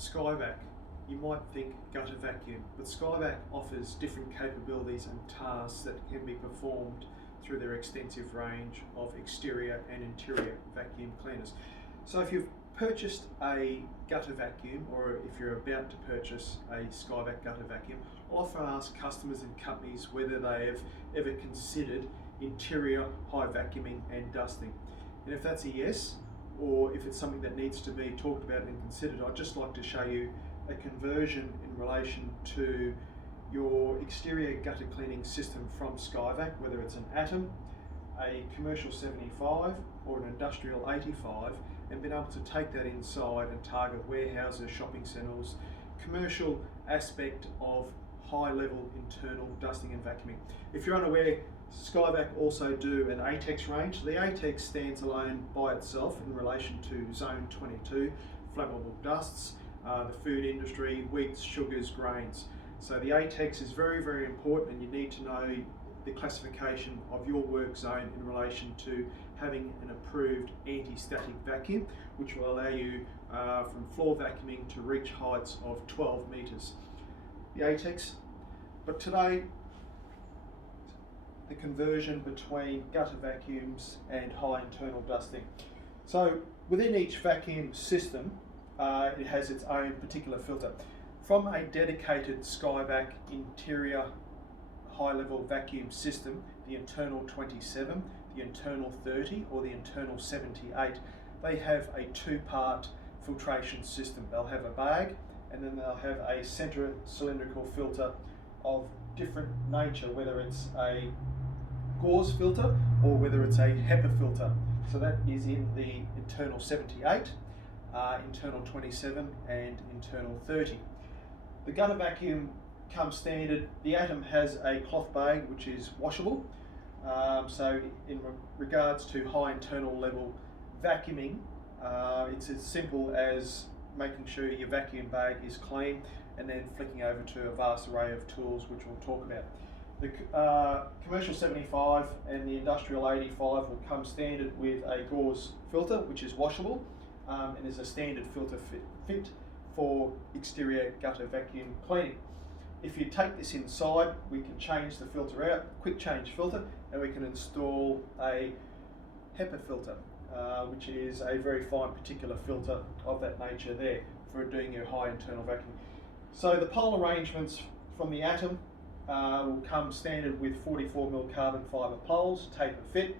SkyVac. You might think gutter vacuum, but SkyVac offers different capabilities and tasks that can be performed through their extensive range of exterior and interior vacuum cleaners. So if you've purchased a gutter vacuum, or if you're about to purchase a SkyVac gutter vacuum, I often ask customers and companies whether they have ever considered interior high vacuuming and dusting. And if that's a yes, or if it's something that needs to be talked about and considered, I'd just like to show you a conversion in relation to your exterior gutter cleaning system from SkyVac, whether it's an Atom, a commercial 75 or an industrial 85, and been able to take that inside and target warehouses, shopping centres, commercial aspect of high level internal dusting and vacuuming. If you're unaware, SkyVac also do an ATEX range. The ATEX stands alone by itself in relation to Zone 22, flammable dusts, the food industry, wheats, sugars, grains. So the ATEX is very, very important, and you need to know the classification of your work zone in relation to having an approved anti-static vacuum, which will allow you from floor vacuuming to reach heights of 12 metres. The ATEX, but today the conversion between gutter vacuums and high internal dusting. So within each vacuum system, it has its own particular filter. From a dedicated SkyVac interior high-level vacuum system, the internal 27, the internal 30 or the internal 78, they have a two-part filtration system. They'll have a bag, and then they'll have a centre cylindrical filter of different nature, whether it's a gauze filter or whether it's a HEPA filter. So that is in the internal 78, internal 27 and internal 30. The gutter vacuum comes standard. The Atom has a cloth bag which is washable. So in regards to high internal level vacuuming, it's as simple as making sure your vacuum bag is clean and then flicking over to a vast array of tools which we'll talk about. The commercial 75 and the industrial 85 will come standard with a gauze filter which is washable, and is a standard filter fit for exterior gutter vacuum cleaning. If you take this inside, we can change the filter out, quick change filter, and we can install a HEPA filter, which is a very fine particular filter of that nature there for doing your high internal vacuum. So the pole arrangements from the Atom will come standard with 44mm carbon fibre poles, taper fit.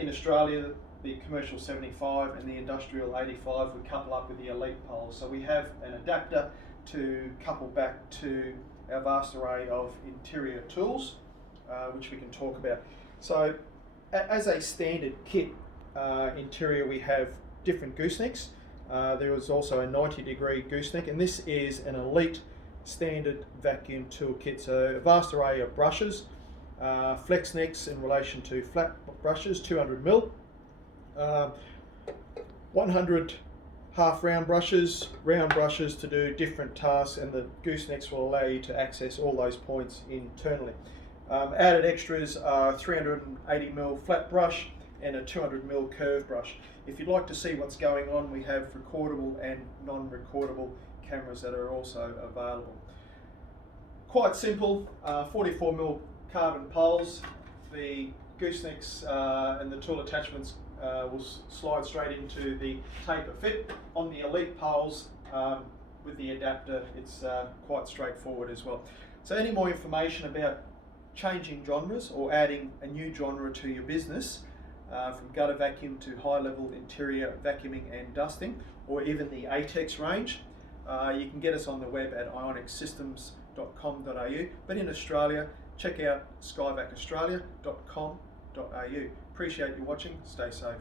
In Australia, the commercial 75 and the industrial 85 would couple up with the elite poles. So we have an adapter to couple back to our vast array of interior tools, which we can talk about. So as a standard kit interior, we have different goosenecks. There is also a 90-degree gooseneck, and this is an elite standard vacuum tool kit. So a vast array of brushes, flex necks in relation to flat brushes, 200mm, 100 half round brushes to do different tasks, and the goosenecks will allow you to access all those points internally. Added extras are 380mm flat brush and a 200mm curved brush. If you'd like to see what's going on, we have recordable and non-recordable cameras that are also available. Quite simple, 44mm carbon poles. The goosenecks and the tool attachments will slide straight into the taper fit. On the elite poles with the adapter, it's quite straightforward as well. So any more information about changing genres or adding a new genre to your business, from gutter vacuum to high level interior vacuuming and dusting, or even the ATEX range, you can get us on the web at ionicsystems.com.au, but in Australia, check out skyvacaustralia.com.au. Appreciate you watching. Stay safe.